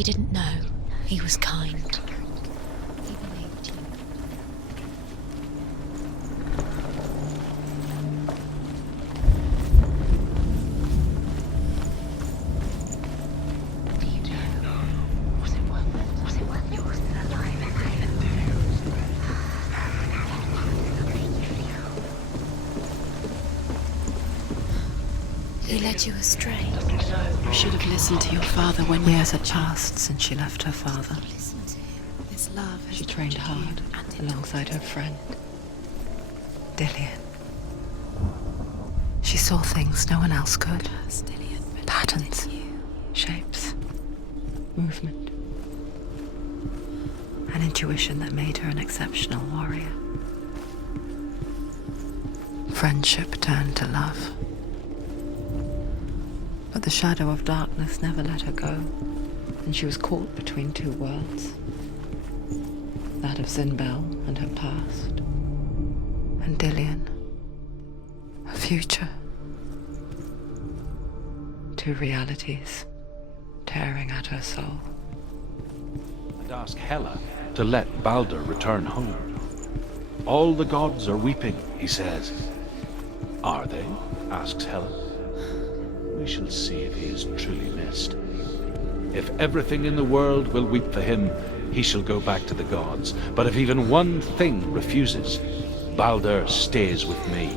He didn't know. He was kind. He believed you. He led you astray. You should have listened to your father when years had passed since she left her father. Listen to him. This love has She trained hard alongside her friend, Dillian. She saw things no one else could. Patterns, shapes, movement. An intuition that made her an exceptional warrior. Friendship turned to love. But the shadow of darkness never let her go, and she was caught between two worlds. That of Zinbel and her past, and Dillian, her future. Two realities tearing at her soul. And ask Hela to let Balder return home. All the gods are weeping, he says. Are they? Asks Hela. We shall see if he is truly missed. If everything in the world will weep for him, he shall go back to the gods. But if even one thing refuses, Balder stays with me.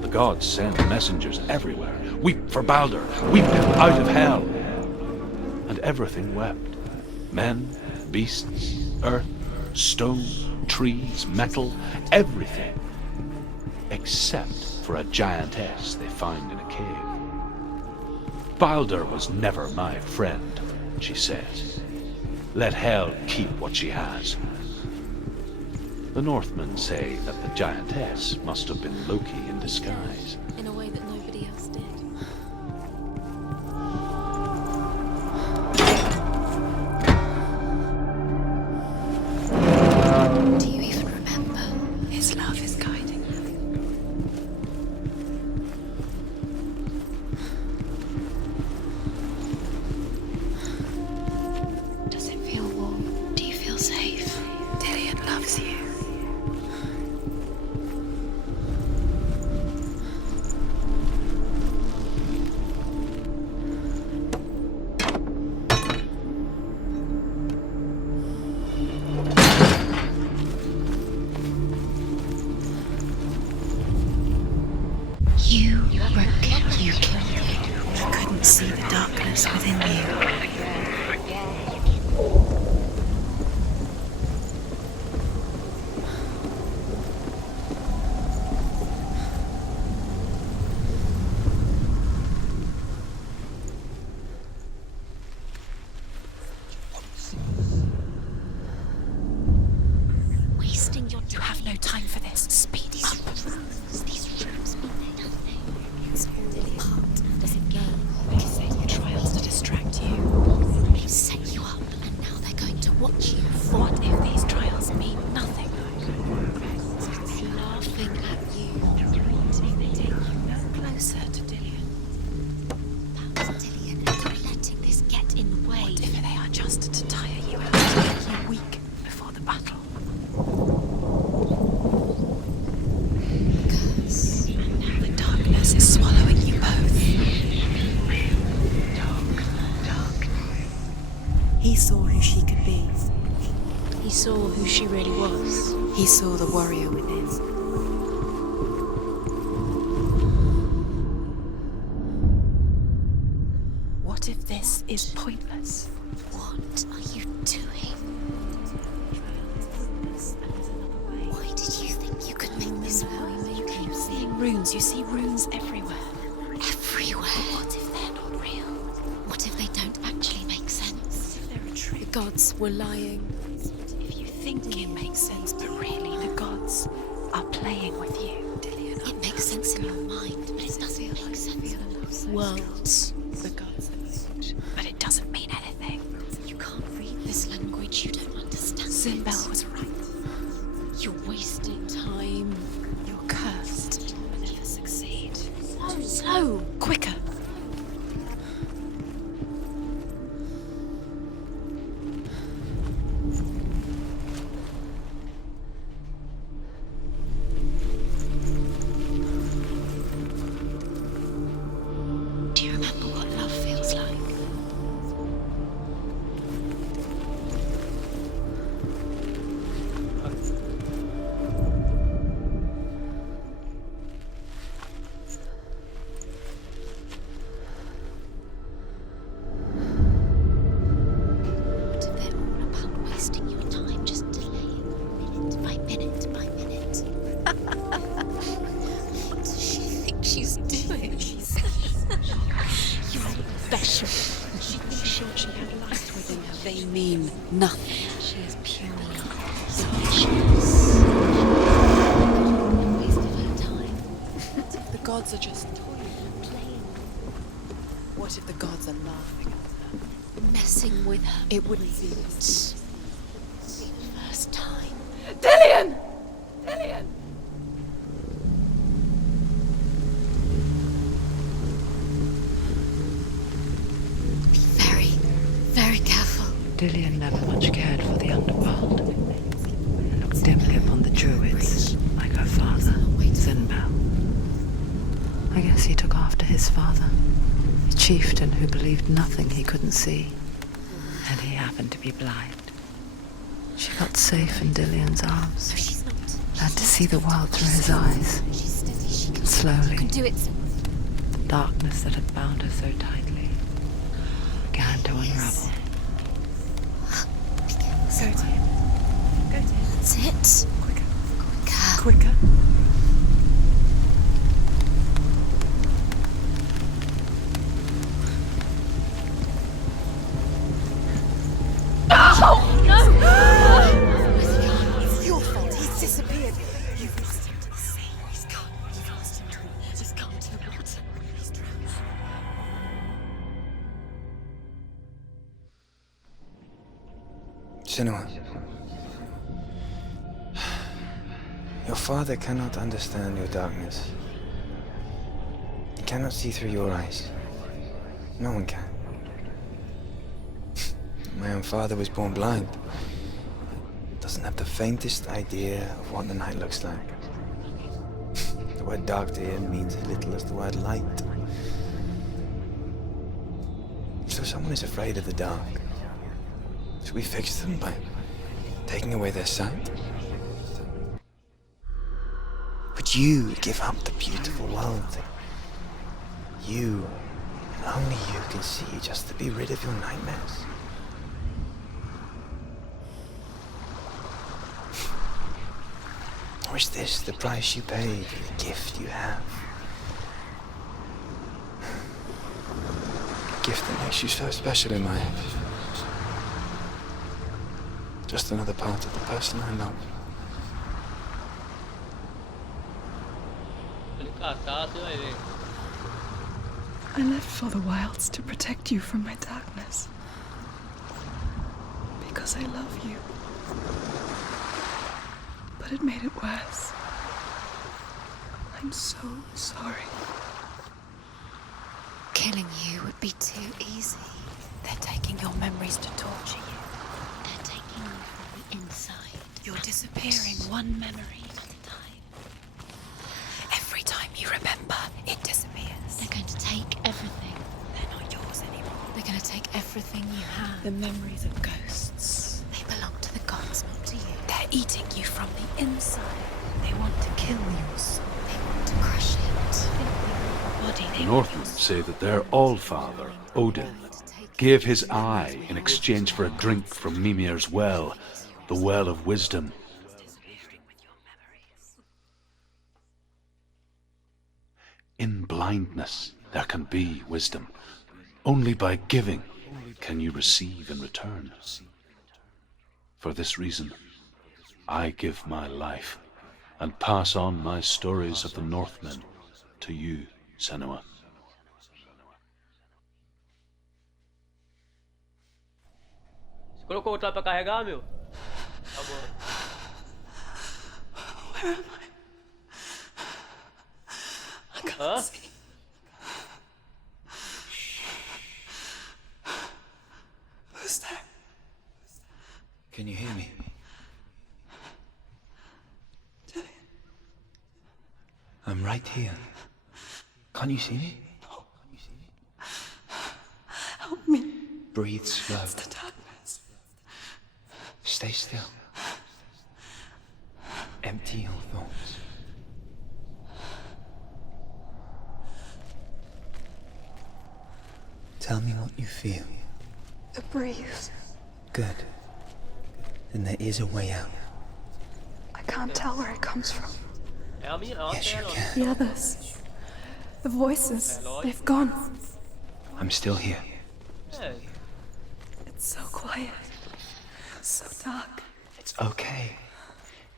The gods send messengers everywhere. Weep for Balder! Weep him out of hell! And everything wept. Men, beasts, earth, stone, trees, metal, everything. Except for a giantess they find in a cave. Balder was never my friend, she says. Let Hel keep what she has. The Northmen say that the giantess must have been Loki in disguise. in a way that nobody else did. Do you even remember? His love is guiding you. Does it feel warm? Do you feel safe? Dillian loves you. You broke it. You killed it. You couldn't see the darkness within you. Wasting your time. You have no time for this. Speed up. These rooms mean nothing. It's all part of the game. Setting trials to distract you. They set you up, and now they're going to watch you. What if these trials mean nothing? It's laughing at you. What if they take you no closer to Dillian? Perhaps Dillian and letting this get in the way. What if they are just to tire you out, to make you weak before the battle? Because the darkness is swallowing you both. Dark. He saw who she could be. He saw who she really was. He saw the warrior within. What if this is pointless? What are you doing? Why did you think you could make this work? You keep seeing runes. You see runes everywhere. Everywhere? But what if they're not real? What if they don't actually make sense? What if they're a trick? The gods were lying. If you think it makes sense, but really the gods are playing with you. Dillian, it makes sense in your mind, but it doesn't make sense. Worlds. The gods have moved, but it doesn't mean anything. You can't read this language. You don't understand. Zinbel was right. You're wasting time. You're cursed. You'll never succeed. Slow, quicker. remember what love feels like. What if they're all about wasting your time, just delaying minute by minute by minute? What does she think she's doing? You're special. She thinks what she had light within her. They mean nothing. She is purely speechless. A waste of her time. What if the gods are just playing? What if the gods are laughing at her? Messing with her. It wouldn't be this. Be the first time. Dillian! Dillian! Be very, very careful. Dillian never much cared for the underworld, and looked dimly upon the druids, like her father, Sinbel. I guess he took after his father, a chieftain who believed nothing he couldn't see, and he happened to be blind. She felt safe in Dillian's arms, No, she's not. learned to see the world through his eyes, She's steady. She can and slowly, can do it. the darkness that had bound her so tightly began to unravel. Go to him. Go to him. That's it. Quicker. Quicker. Quicker. It's your fault. He's disappeared. You've lost him to the sea. He's gone. You've lost him to him. Just gone to the water. He's drowned. Senua, your father cannot understand your darkness. He cannot see through your eyes. No one can. My own father was born blind. Doesn't have the faintest idea of what the night looks like. The word dark to him means as little as the word light. So someone is afraid of the dark. Should we fix them by taking away their sight? Would you give up the beautiful world that you, and only you, can see just to be rid of your nightmares? Or is this the price you pay for the gift you have? A gift that makes you so special in my eyes. Just another part of the person I love. I left for the wilds to protect you from my darkness. Because I love you. But it made it worse. I'm so sorry. Killing you would be too easy. They're taking your memories to torture you. They're taking you from the inside. You're disappearing one memory at a time. Every time you remember, it disappears. They're going to take everything. They're not yours anymore. They're going to take everything you have. The memories of ghosts. They belong to the gods, not to you. They're eating you from the inside. They want to kill your soul. They want to crush it. Body The Northmen say that their all-father, Odin, gave his eye in exchange for a drink from Mimir's well, the well of wisdom. In blindness there can be wisdom. Only by giving can you receive in return. For this reason, I give my life and pass on my stories of the Northmen to you, Senua. Colocou outra pra carregar, meu? Tá bom. Where am I? I can't Hã? see. Who's there? Can you hear me? Dillian? I'm right here. Can't you see me? No. Breathe slow. It's the darkness. Stay still. Empty your thoughts. Tell me what you feel. The breeze. Good. Then there is a way out. I can't tell where it comes from. Yes, you can. The others. The voices. They've gone. I'm still here. It's so quiet. So dark. It's okay.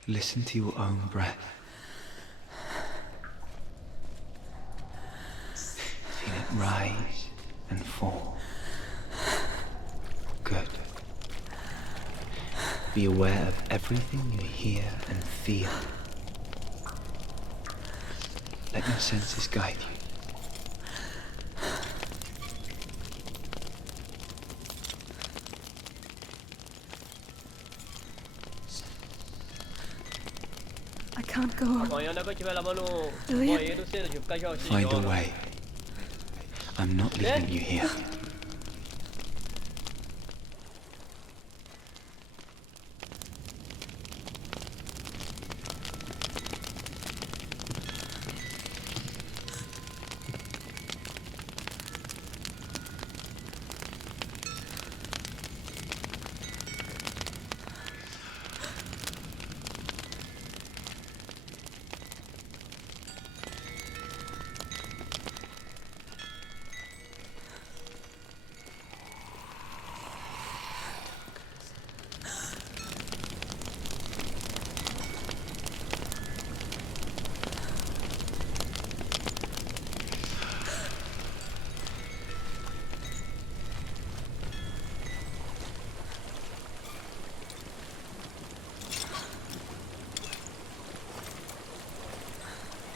Listen to your own breath. Feel it rise and fall. Good. Be aware of everything you hear and feel. Let your senses guide you. I can't go on. Find a way. I'm not leaving you here.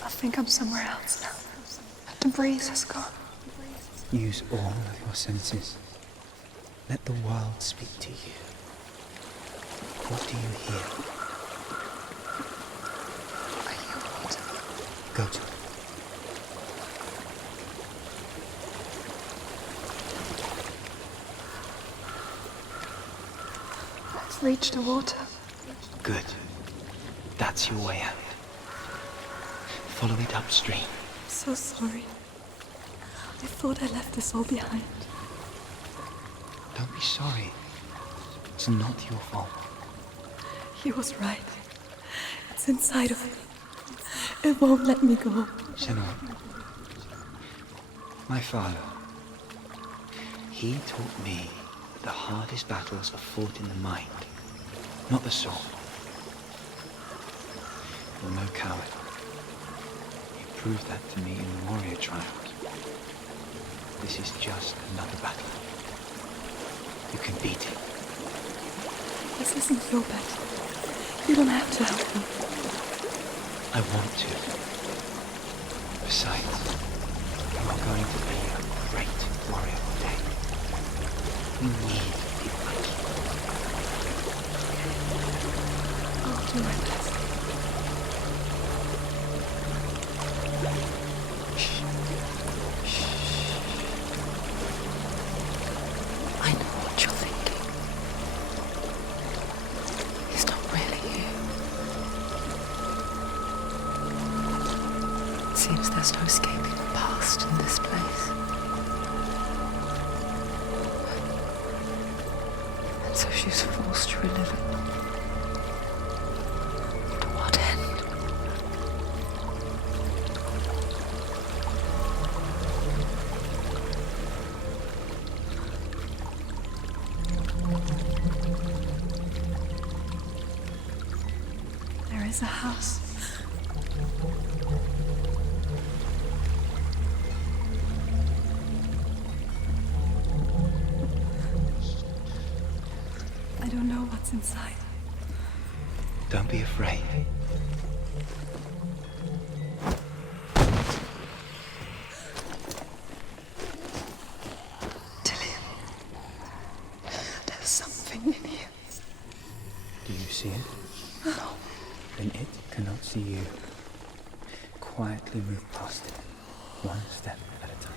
I think I'm somewhere else now. The breeze has gone. Use all of your senses. Let the world speak to you. What do you hear? I hear water. Go to it. I've reached the water. Good. That's your way out. Follow it upstream. I'm so sorry. I thought I left this all behind. Don't be sorry. It's not your fault. He was right. It's inside of me. It won't let me go. Senua, my father, he taught me that the hardest battles are fought in the mind, not the sword. You're no coward. You proved that to me in the warrior trials. This is just another battle. You can beat it. This isn't your battle. You don't have to help me. I want to. Besides, you are going to be a great warrior one day. You need people like you. I'll do my best. I know what you're thinking. He's not really here. It seems there's no escaping the past in this place. And so she's forced to relive it. To what end? There is a house. I don't know what's inside. Don't be afraid. Dillian, there's something in here. Do you see it? No. Then it cannot see you. Quietly move past it, one step at a time.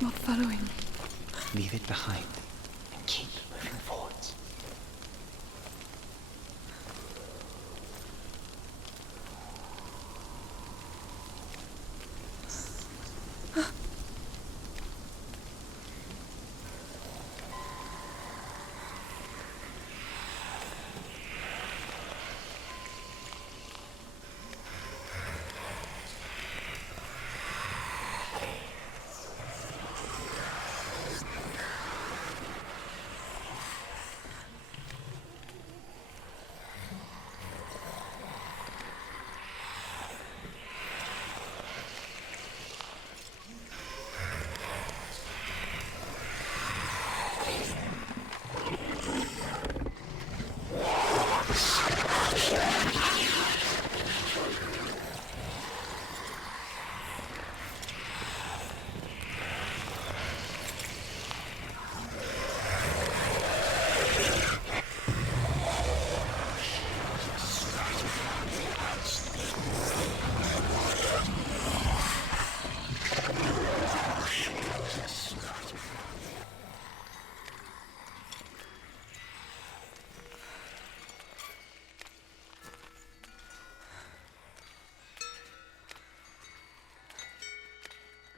It's not following me. Leave it behind and keep moving forwards.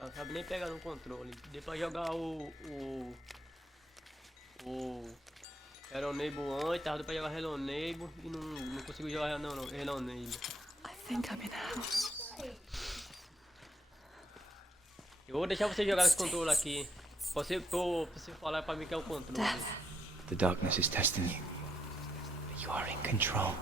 Não sabe nem pegar no controle. Deu pra jogar o Hello antes, tava pra jogar Hello e não consigo jogar Hello Neighbor. I think I'm in a house. Eu vou deixar você jogar esse controle aqui. Você falar pra mim que é o controle. The darkness is testing you, but you are in control.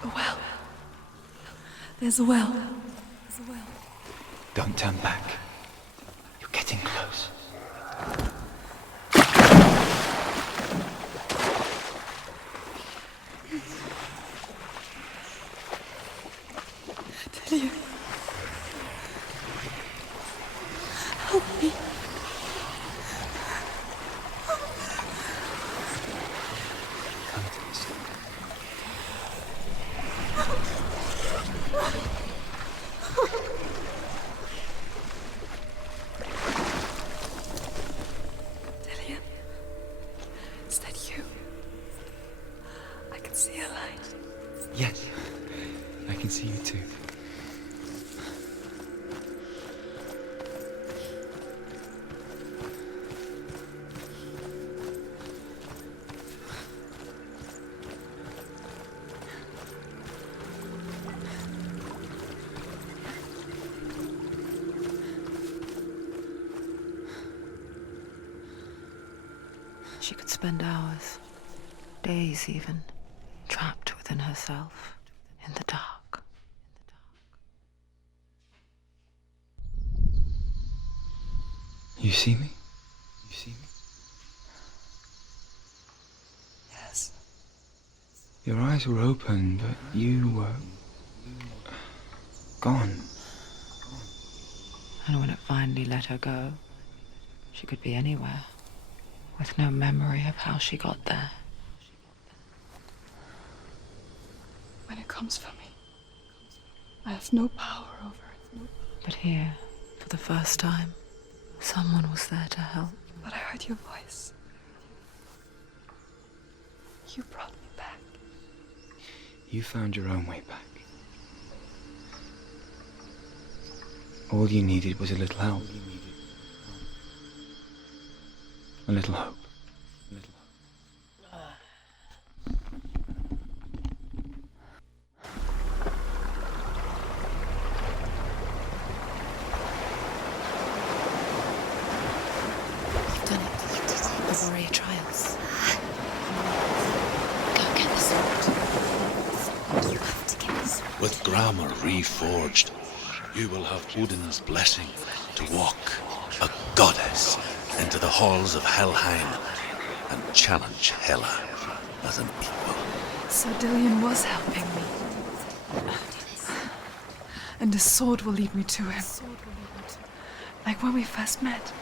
A well. There's a well. Don't turn back. You're getting close. Delia. Help me. Come to me, Senua. Delia. Is that you? I can see a light. Yes, I can see you too. She could spend hours, days even, trapped within herself, in the dark. You see me? You see me? Yes. Your eyes were open, but you were gone. And when it finally let her go, she could be anywhere, with no memory of how she got there. When it comes for me, I have no power over it. But here, for the first time, someone was there to help. But I heard your voice. You brought me back. You found your own way back. All you needed was a little help. A little hope. You've done it. You did it. The warrior trials. Go get the sword. You have to get the sword. With grammar reforged, You will have Odin's blessing to walk, a goddess, into the halls of Helheim and challenge Hela as an equal. So Dillion was helping me. And the sword will lead me to him. Like when we first met.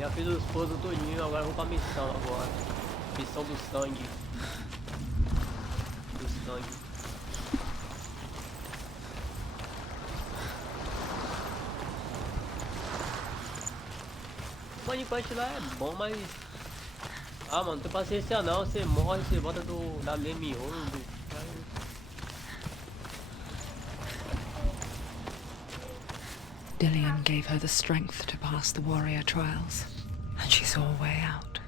Já fiz os puzzles todinho, agora eu vou pra missão agora. Missão do sangue. Do sangue. O Minecraft lá é bom, mas... Ah, mano, não tem paciência não. Você morre, você volta da mesma onda. Dillion gave her the strength to pass the warrior trials, and she saw a way out.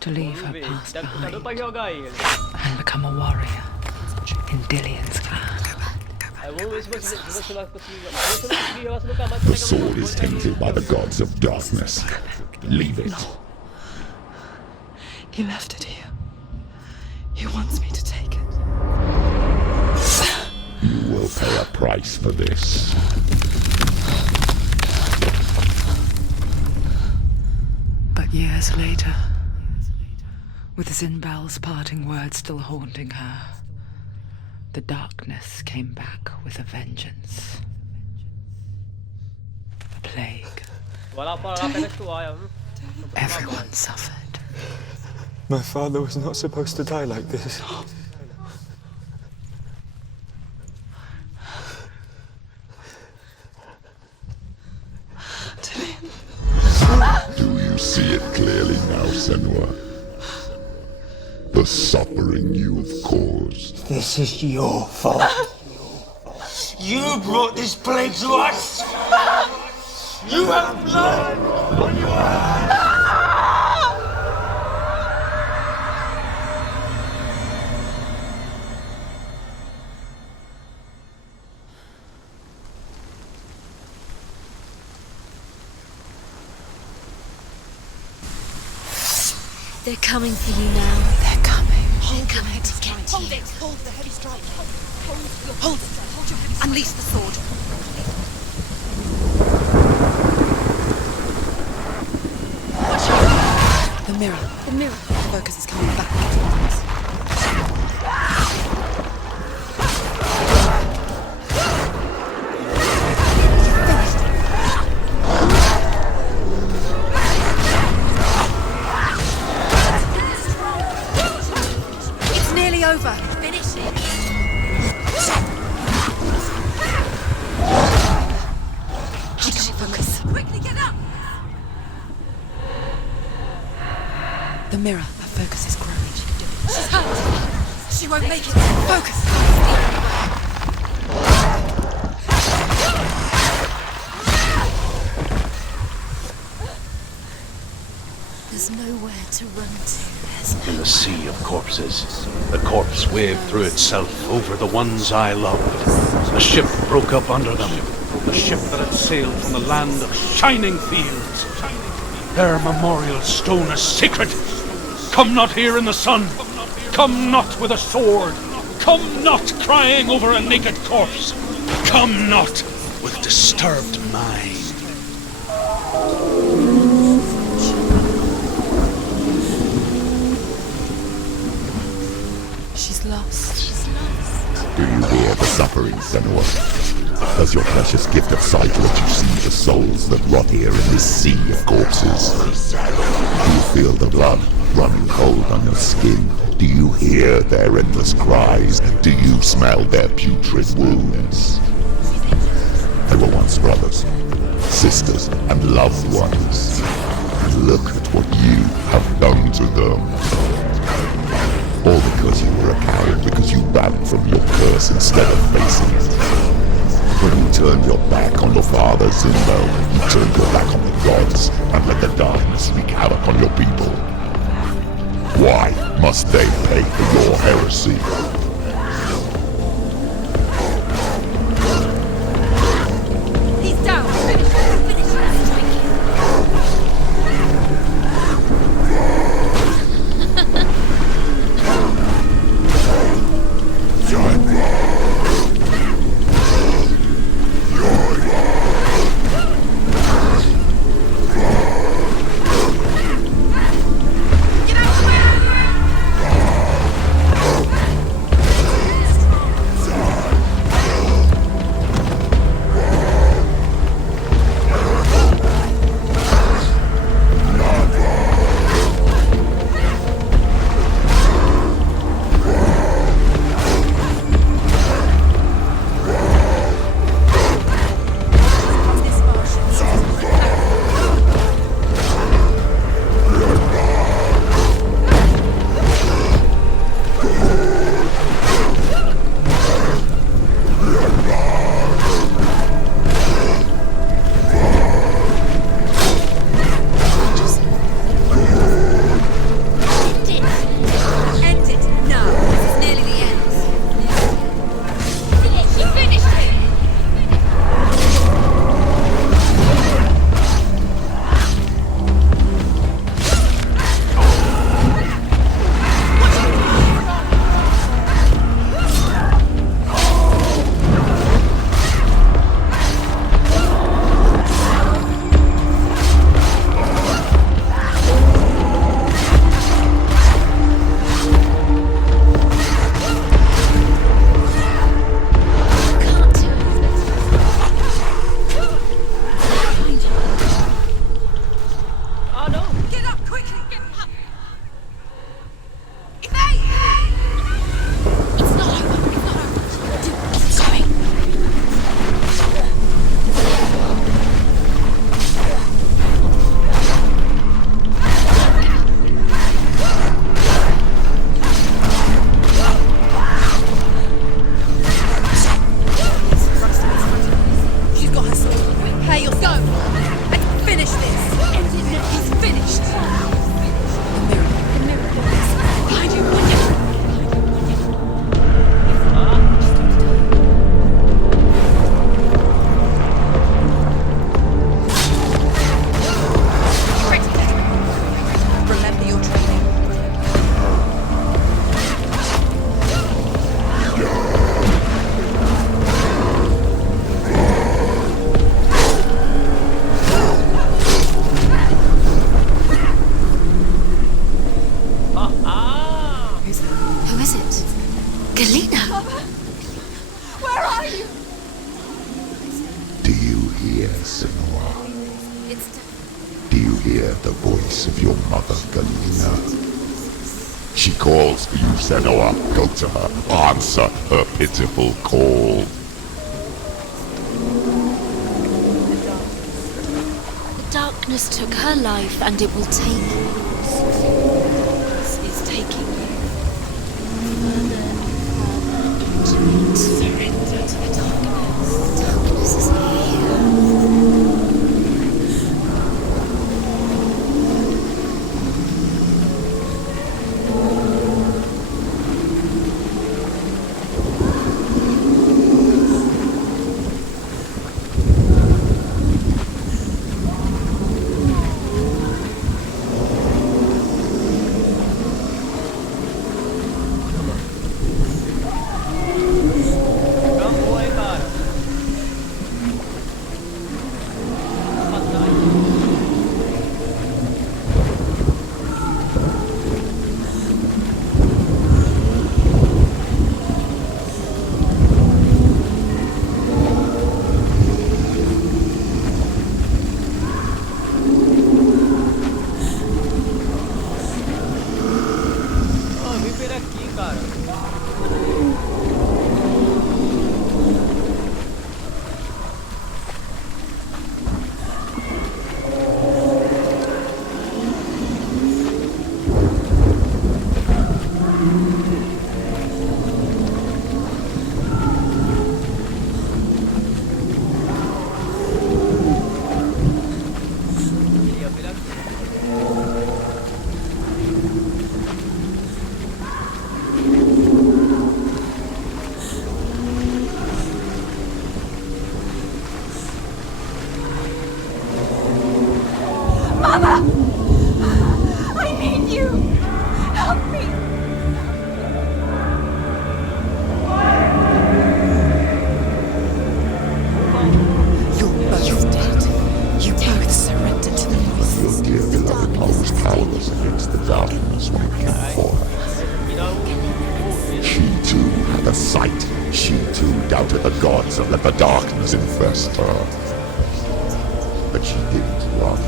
To leave her past behind and become a warrior in Dillion's clan. The sword is tainted by the gods of darkness. Leave it. He left it here. He wants me to take it. You will pay a price for this. But years later, with Zinbel's parting words still haunting her, the darkness came back with a vengeance. A plague. Everyone suffered. My father was not supposed to die like this. Do you see it clearly now, Senua? The suffering you've caused. This is your fault. You brought this plague to us! You have blood on your hands! They're coming for you now. They're coming. They're coming to get you. Hold it! Hold the heavy strike! Hold it! Hold your heavy strike! Unleash the sword! The mirror. The mirror! Focus is coming back. Over. Finish it. Focus. Quickly get up. The mirror. Her focus is growing. She's hurt. She won't make it. Focus. There's nowhere to run to. In the sea of corpses, the corpse waved through itself over the ones I loved. The ship broke up under them, the ship that had sailed from the land of shining fields. Their memorial stone is sacred. Come not here in the sun. Come not with a sword. Come not crying over a naked corpse. Come not with disturbed mind. She's lost. Do you hear the suffering, Senua? Does your precious gift of sight let you see the souls that rot here in this sea of corpses? Do you feel the blood running cold on your skin? Do you hear their endless cries? Do you smell their putrid wounds? They were once brothers, sisters, and loved ones. Look at what you have done to them. All because you were a coward, because you ran from your curse instead of facing it. When you turned your back on your father, Zinbel, you turned your back on the gods and let the darkness wreak havoc on your people? Why must they pay for your heresy? He's down. Finish him. Finish him. Strike Do you hear the voice of your mother, Galena? She calls for you, Senua. Go to her. Answer her pitiful call. The darkness took her life, and it will take yours. It's taking you further and further into it. Surrender to the darkness. Darkness is here. sight, she too doubted the gods and let the darkness infest her. But she didn't run.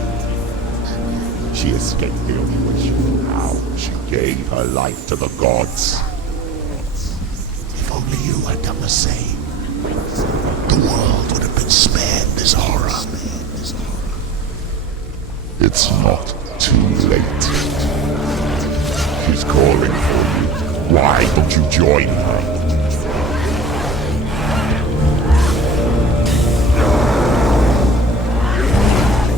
She escaped the only way she knew how. She gave her life to the gods. If only you had done the same, the world would have been spared this horror. It's not too late. She's calling for you. Why don't you join her?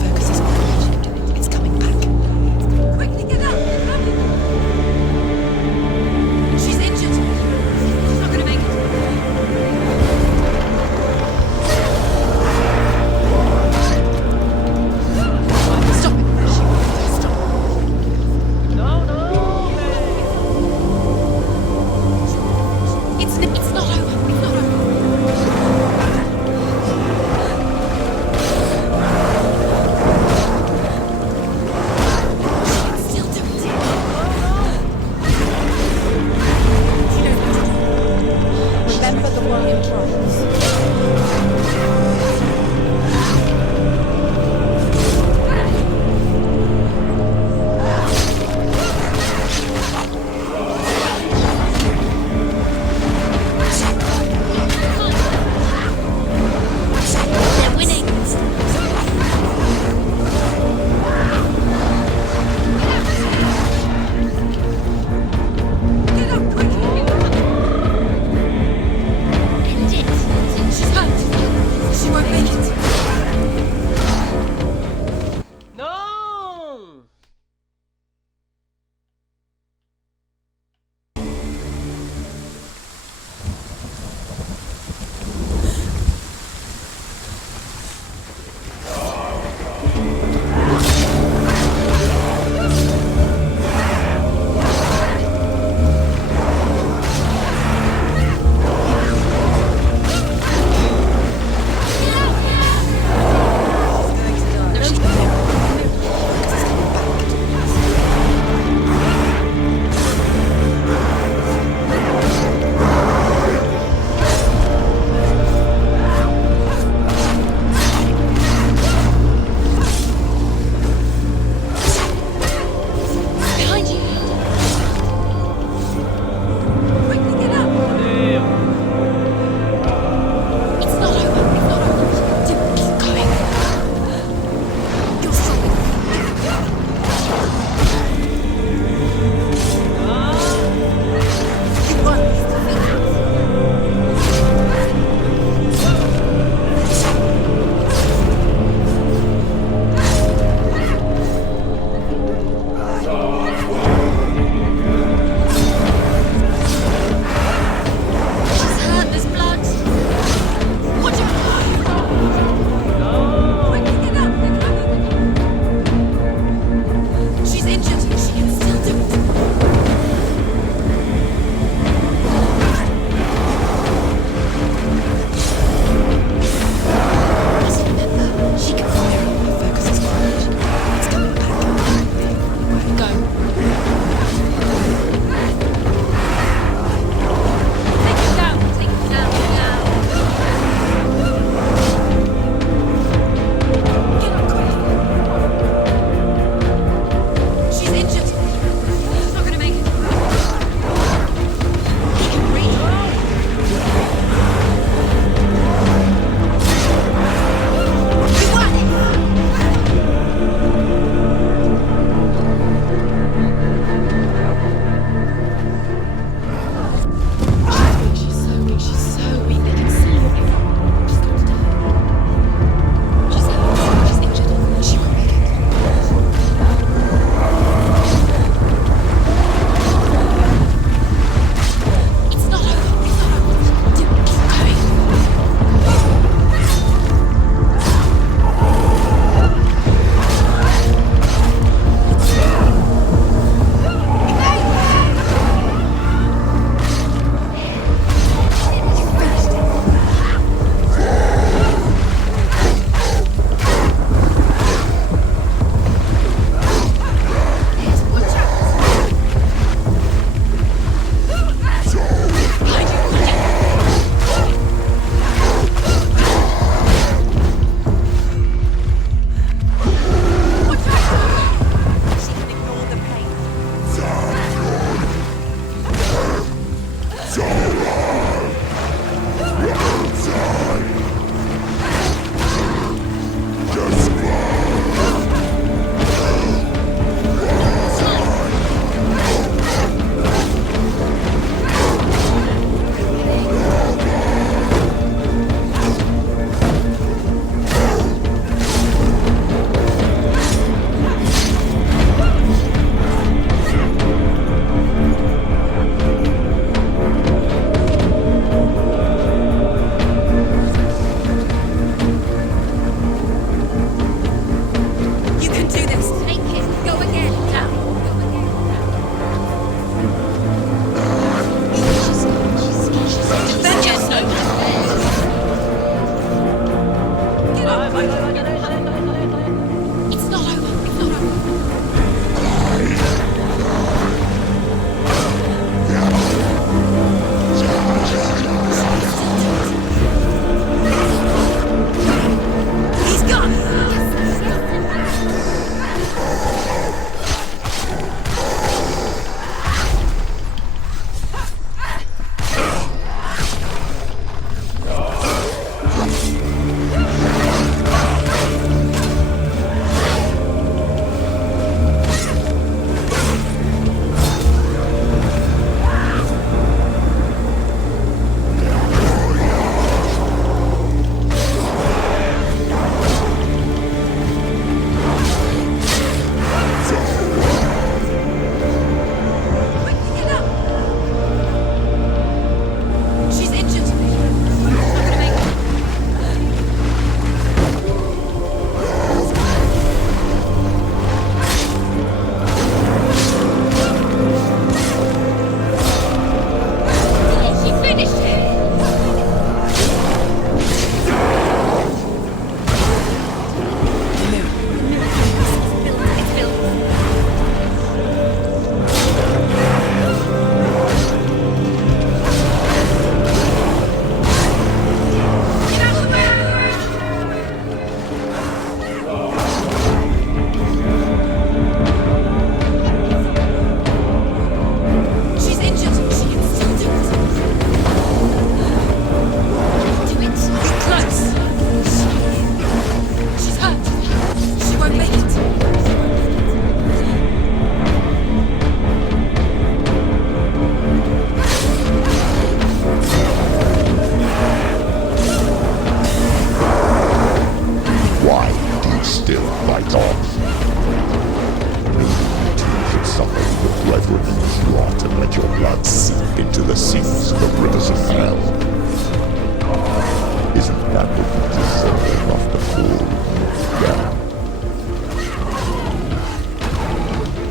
Focus is on it's coming back. Quickly get up! She's injured. She's not gonna make it. Stop it! Stop. No, no! It's rot and let your blood seep into the seas of the rivers of hell. Isn't that what you deserve after all? Yeah.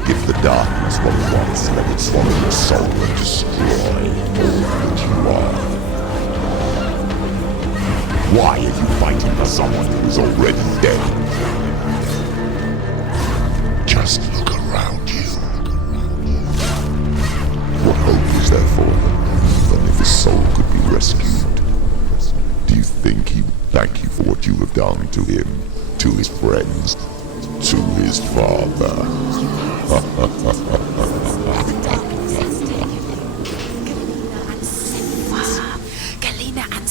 Give the darkness what it wants, let it swallow your soul and destroy all that you are. Why are you fighting for someone who is already dead? Just look around you. What hope is there for him, even if his soul could be rescued? Do you think he would thank you for what you have done to him, to his friends, to his father? Galena and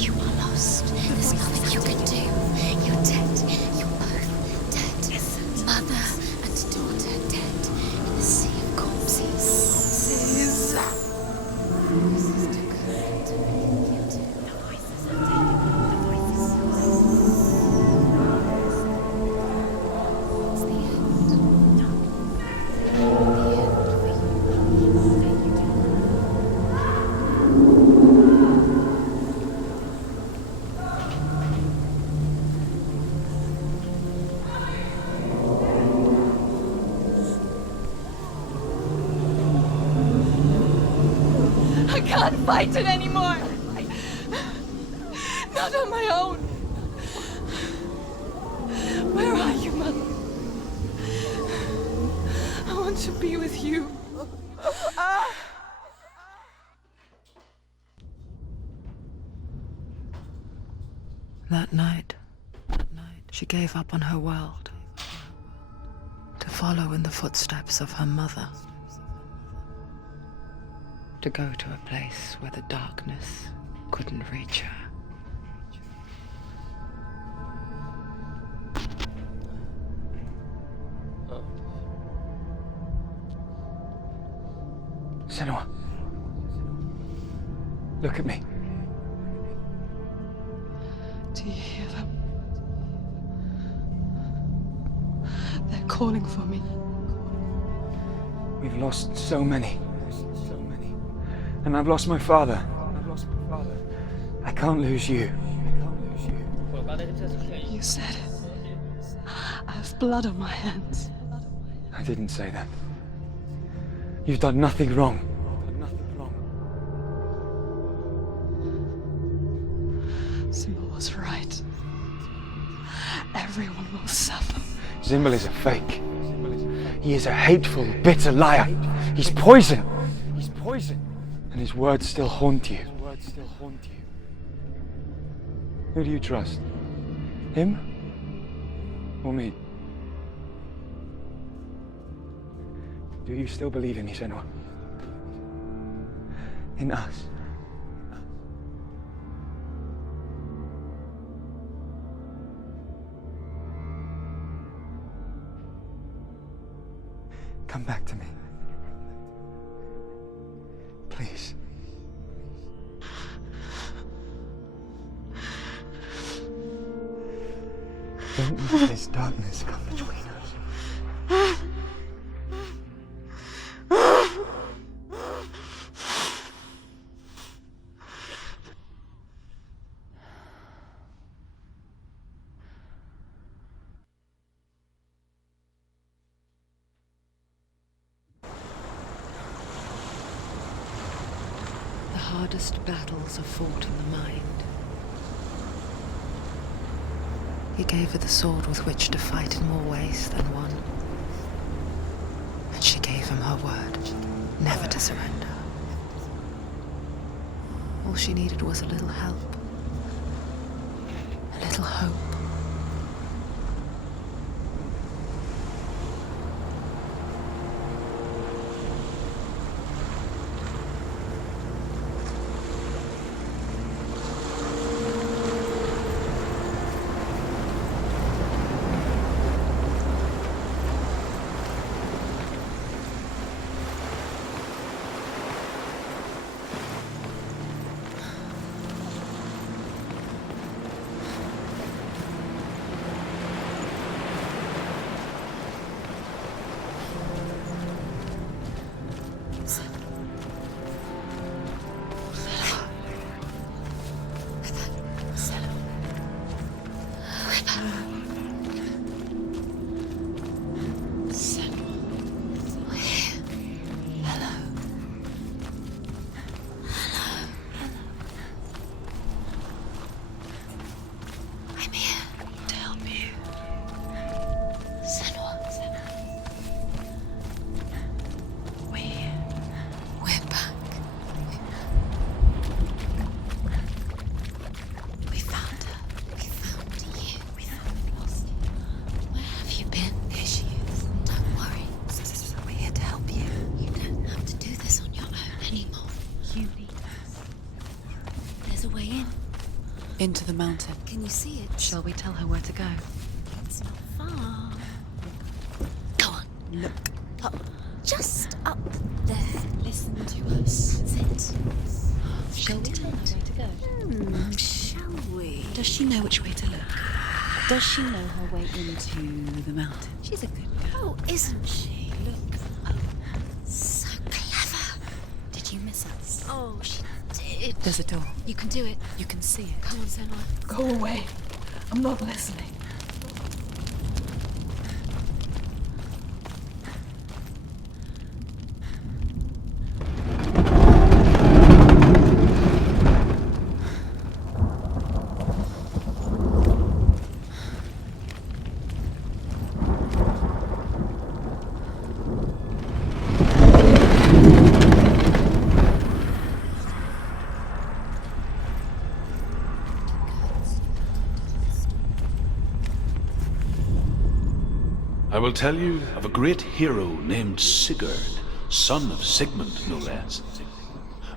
you are lost. There's nothing you can do. You're dead. You're both dead. Mother and daughter dead in the sea of corpses. I can't fight it anymore. Not on my own. Where are you, Mother? I want to be with you. That night, she gave up on her world to follow in the footsteps of her mother, to go to a place where the darkness couldn't reach her. Senua. Look at me. Do you hear them? They're calling for me. We've lost so many. And I've lost my father. I can't lose you. You said it. I have blood on my hands. I didn't say that. You've done nothing wrong. Simba was right. Everyone will suffer. Zimbel is a fake. He is a hateful, bitter liar. He's poison. And his words still haunt you. Who do you trust? Him? Or me? Do you still believe in me, Senua? In us? Come back to me. Please. Don't let this darkness come between us. The hardest battles are fought in the mind. He gave her the sword with which to fight in more ways than one. And she gave him her word, never to surrender. All she needed was a little help, a little hope. Into the mountain. Can you see it? Shall we tell her where to go? It's not far. Go on. Look. Up. Just up there. Listen to us. Sit. Shall we tell her where to go? Shall we? Does she know which way to look? Does she know her way into the mountain? She's a good girl, isn't she? Look. Oh, so clever. Did you miss us? Oh, she did. There's a door. You can do it. You can see it. Come on, Senua. Go away. I'm not listening. I will tell you of a great hero named Sigurd, son of Sigmund, no less.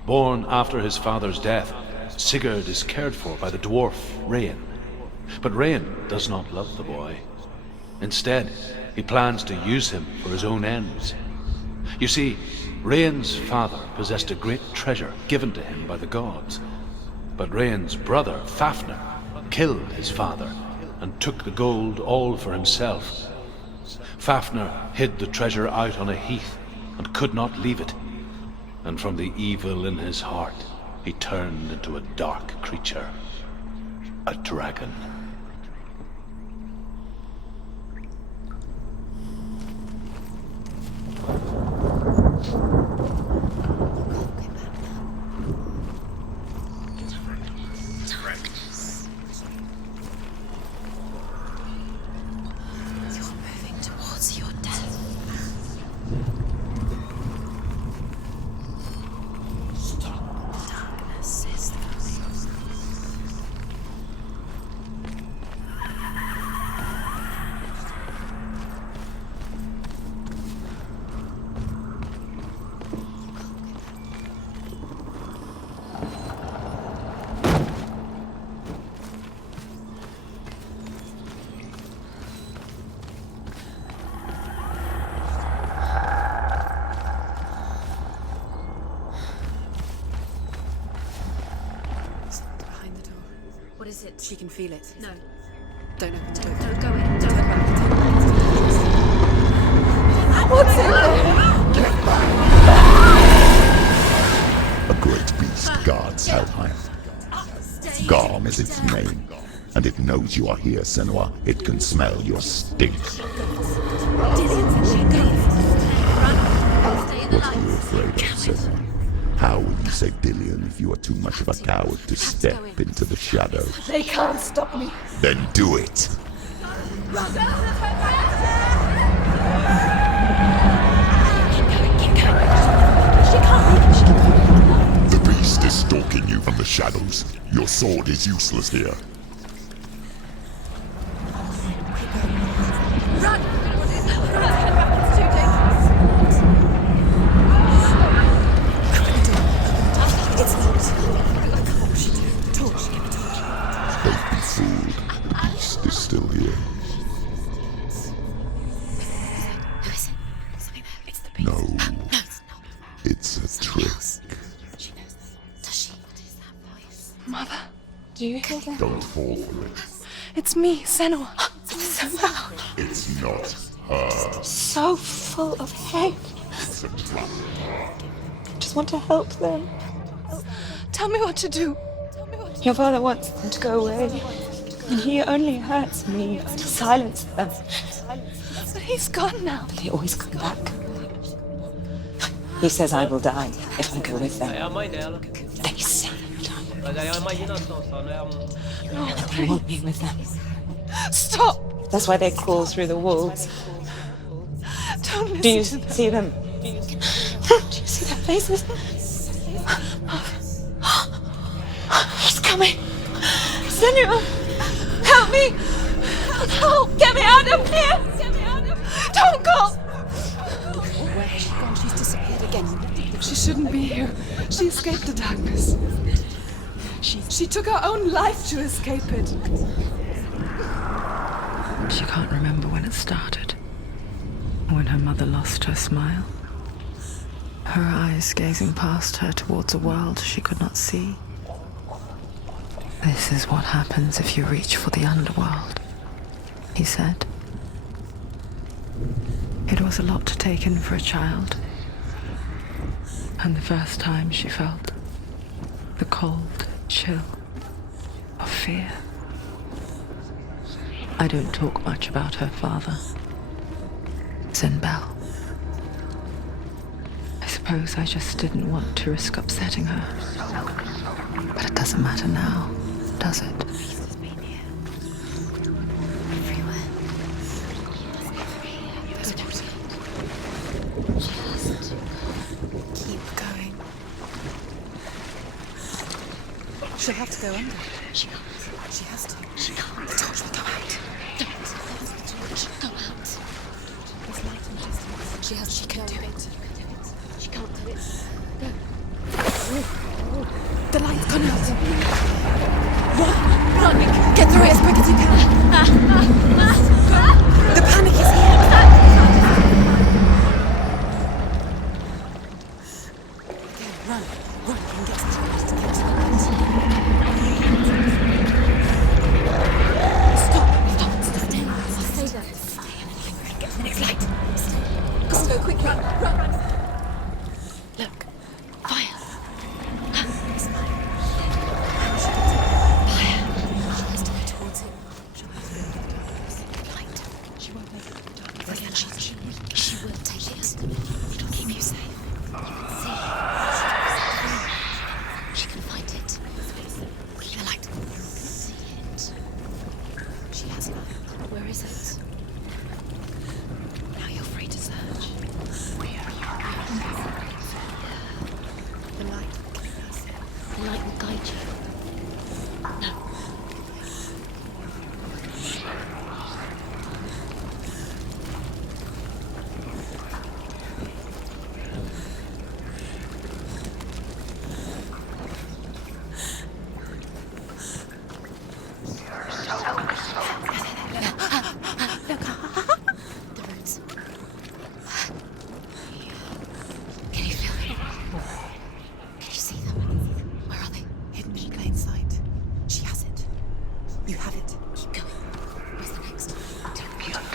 Born after his father's death, Sigurd is cared for by the dwarf Rain. But Rain does not love the boy. Instead, he plans to use him for his own ends. You see, Rain's father possessed a great treasure given to him by the gods. But Rain's brother, Fafnir, killed his father and took the gold all for himself. Fafnir hid the treasure out on a heath and could not leave it. And from the evil in his heart, he turned into a dark creature, a dragon. What is it? She can feel it. No. Don't open the door. Don't go in. Don't Turn go back. in. What's in there? A great beast guards Helheim. Garm is its name, and it knows you are here, Senua. It can smell your stink. What are you afraid of, Senua? How would you save Dillion if you are too much of a coward to step into the shadows? They can't stop me. Then do it! The beast is stalking you from the shadows. Your sword is useless here. Don't be fooled. The beast is still here. Who is it? Something there. It's the beast. No, No, it's not. it's a trick. She knows this. Does she? What is that voice? Mother, do you hear that? Don't fall for it. It's me, Senua. It's so loud. It's not her. So full of hate. It's a trap. I just want to help them. Tell me what to do. Your father wants them to go away, and he only hurts me to silence them. But he's gone now. But they always come back. He says I will die if I go with them. É a mãe dela. They saved. Mas aí é uma imaginação só, não é No, I want me with them. Stop! That's why they crawl through the walls. Don't listen. Do you see them? Do you see their faces? He's coming! Senua! Help me! Help! Get me out of here! Don't go! Where has she gone? She's disappeared again. She shouldn't be here. She escaped the darkness. She took her own life to escape it. She can't remember when it started. When her mother lost her smile. Her eyes gazing past her towards a world she could not see. This is what happens if you reach for the underworld, he said. It was a lot to take in for a child. And the first time she felt the cold chill of fear. I don't talk much about her father, Sinbel. I suppose I just didn't want to risk upsetting her. But it doesn't matter now, does it? She'll have to go under. She has to. She can't. The torch will go out. Don't. The torch go out. There's light in the distance. She can do it. She can't do it. Go. The light's gone out. Run! Get through it as quick as you can. The panic is here. Okay, run and get to the light. Stop. Stay there. Get to the next light. Go quickly. Run. Look. Fire. She has to go towards him. Light. She won't make it. Brilliant. She will take it. It'll keep you safe. See. She can find it. The light. See it. She has it. Where is it? Now you're free to search. The light. The light will guide you. No. The runes. Can you feel them? Can you see them? Where are they? Hidden in plain sight. She has it. You have it. Keep going. Where's the next? Tell me what to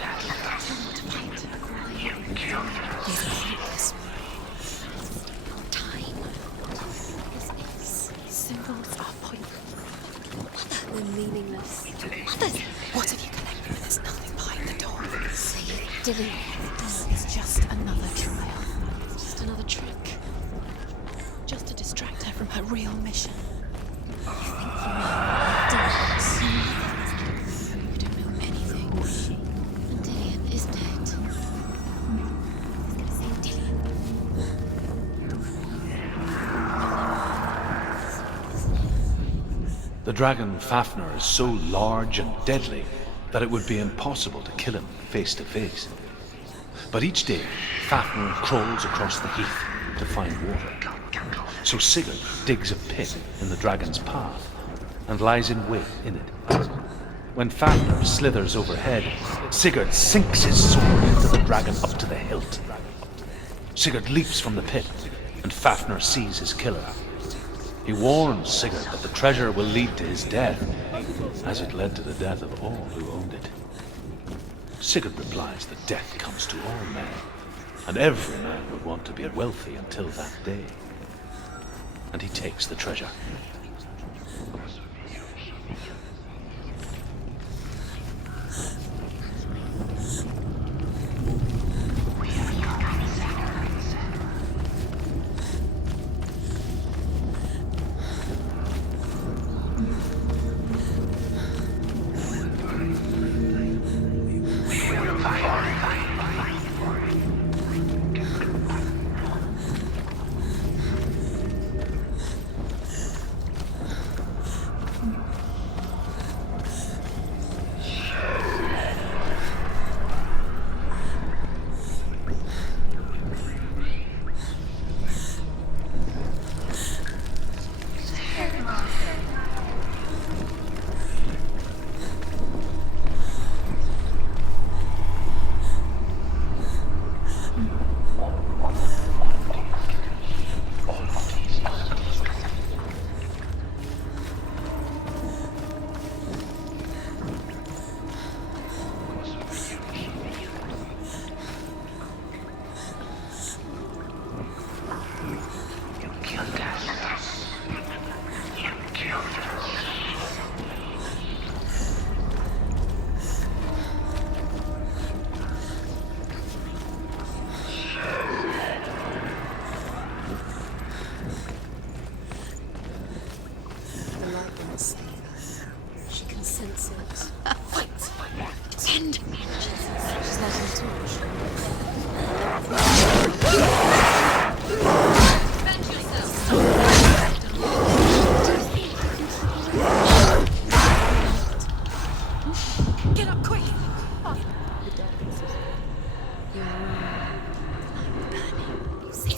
find. These are Pointless. Time. This is. Symbols are pointless. They're meaningless. Others. What have you collected? There's nothing behind the door. See, Dilly. This is just another trial. Just another trick. Just to distract her from her real mission. You don't know anything. And Dillian is dead. He's gonna save Dillian. The dragon Fafnir is so large and deadly that it would be impossible to kill him face to face. But each day, Fafnir crawls across the heath to find water. So Sigurd digs a pit in the dragon's path and lies in wait in it. When Fafnir slithers overhead, Sigurd sinks his sword into the dragon up to the hilt. Sigurd leaps from the pit, and Fafnir sees his killer. He warns Sigurd that the treasure will lead to his death, as it led to the death of all who owned it. Sigurd replies that death comes to all men, and every man would want to be wealthy until that day. And he takes the treasure.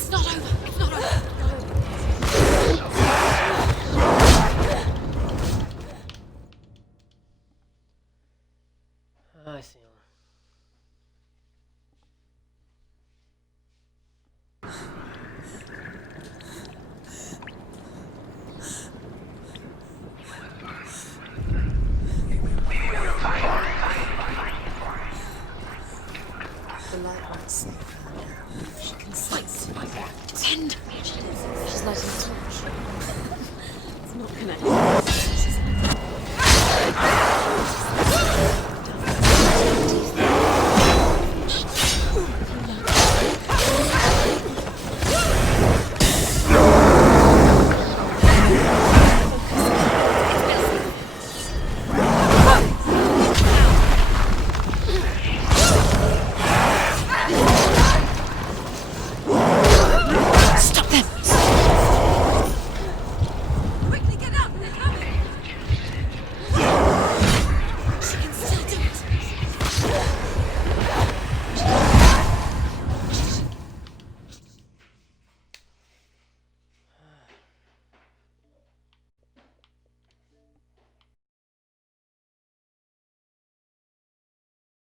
It's not over. It's not over. Ai, senhor. The light might save her now if she can sense. Send. She's letting us